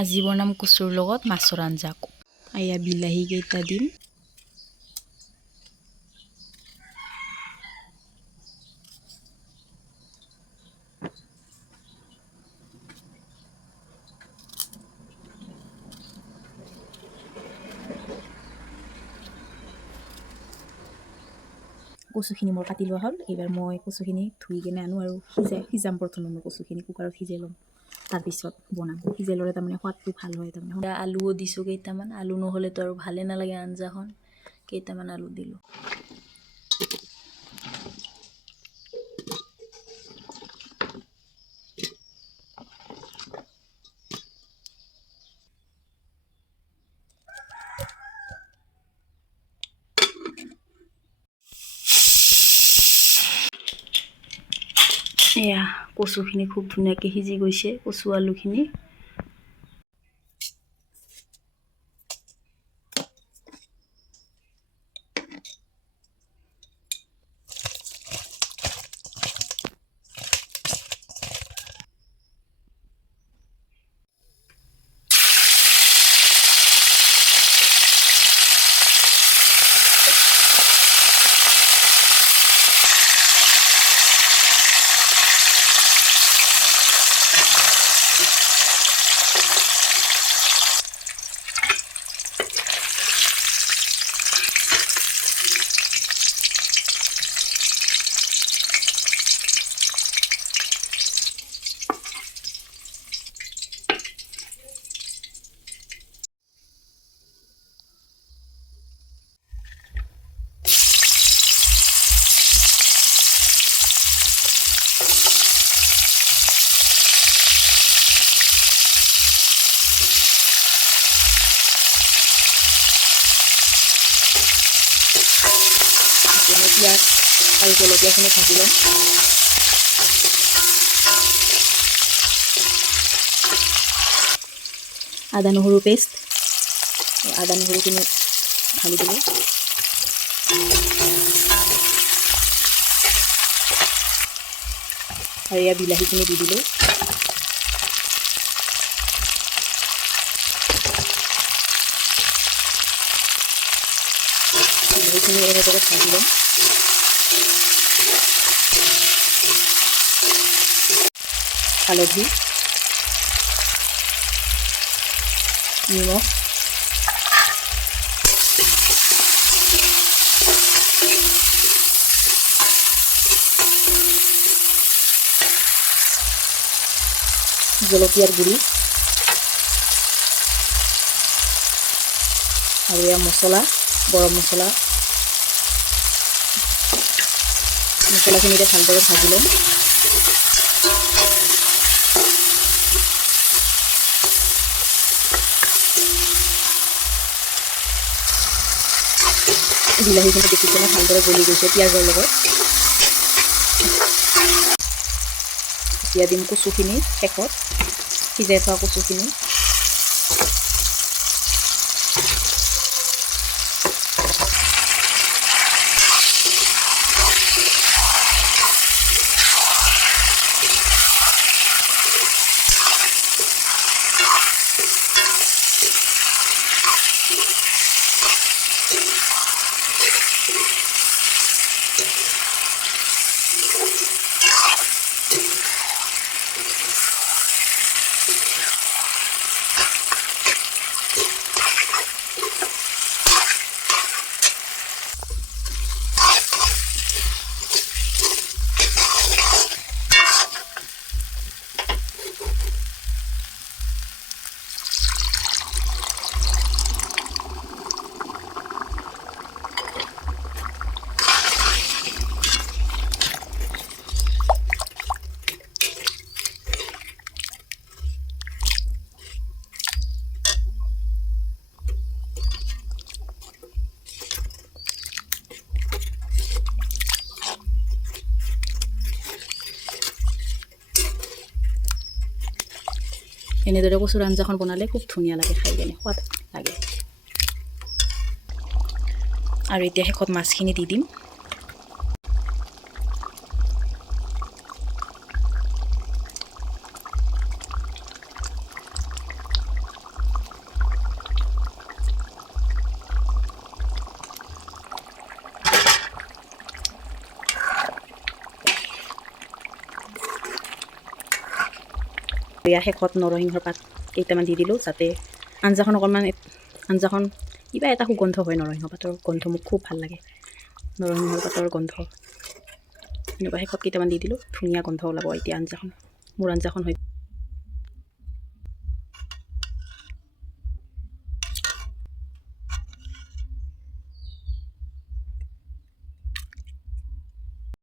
আজি বনাম কচুৰ লগত মাছৰ আঞ্জা। এয়া বিলাহী কেইটা দিম, কচুখিনি মোৰ কাটি লোৱা হ'ল। এইবাৰ মই কচুখিনি ধুই কিনে আনো আৰু সিজাম প্ৰথমে মই কচুখিনি কুকাৰত সিজাই ল'ম, তাৰপিছত বনাম। সিজাই ল'লে তাৰমানে সোৱাদটো ভাল হয়। তাৰমানে আলুও দিছোঁ কেইটামান, আলু নহ'লেতো আৰু ভালে নালাগে আঞ্জাখন। কেইটামান আলু দিলোঁ। এয়া কচুখিনি খুব ধুনীয়াকৈ সিজি গৈছে, কচু আলুখিনি। পিঁয়াজ আৰু জলকীয়াখিনি ভাজি ল'ম। আদা নহৰু পেষ্ট, আদা নহৰুখিনি ঢালি দিলোঁ। আৰু এয়া বিলাহীখিনি দি দিলোঁ। বিলাহীখিনি এনেদৰে ভাজি ল'ম। হালধি, নিমখ, জলকীয়াৰ গুড়ি আৰু এয়া মছলা, গৰম মছলা। মছলাখিনিতে ভালদৰে ভাজি ল'ম। বিলাহীখিনি দেখিছেনে ভালদৰে গলি গৈছে পিঁয়াজৰ লগত। এতিয়া দিম কচুখিনি শেষত, সিজাই থোৱা কচুখিনি। এনেদৰে কচুৰ আঞ্জাখন বনালে খুব ধুনীয়া লাগে, খাই কেনে সোৱাদ লাগে। আৰু এতিয়া শেষত মাছখিনি দি দিম। এয়া শেষত নৰসিংহৰ পাত কেইটামান দি দিলোঁ, যাতে আঞ্জাখন অকণমান কিবা এটা সুগন্ধ হয়। নৰসিংহ পাতৰ গোন্ধ মোক খুব ভাল লাগে, নৰসিংহৰ পাতৰ গোন্ধ। এনেকুৱা শেষত কেইটামান দি দিলোঁ, ধুনীয়া গোন্ধ ওলাব এতিয়া আঞ্জাখন। মোৰ আঞ্জাখন হৈ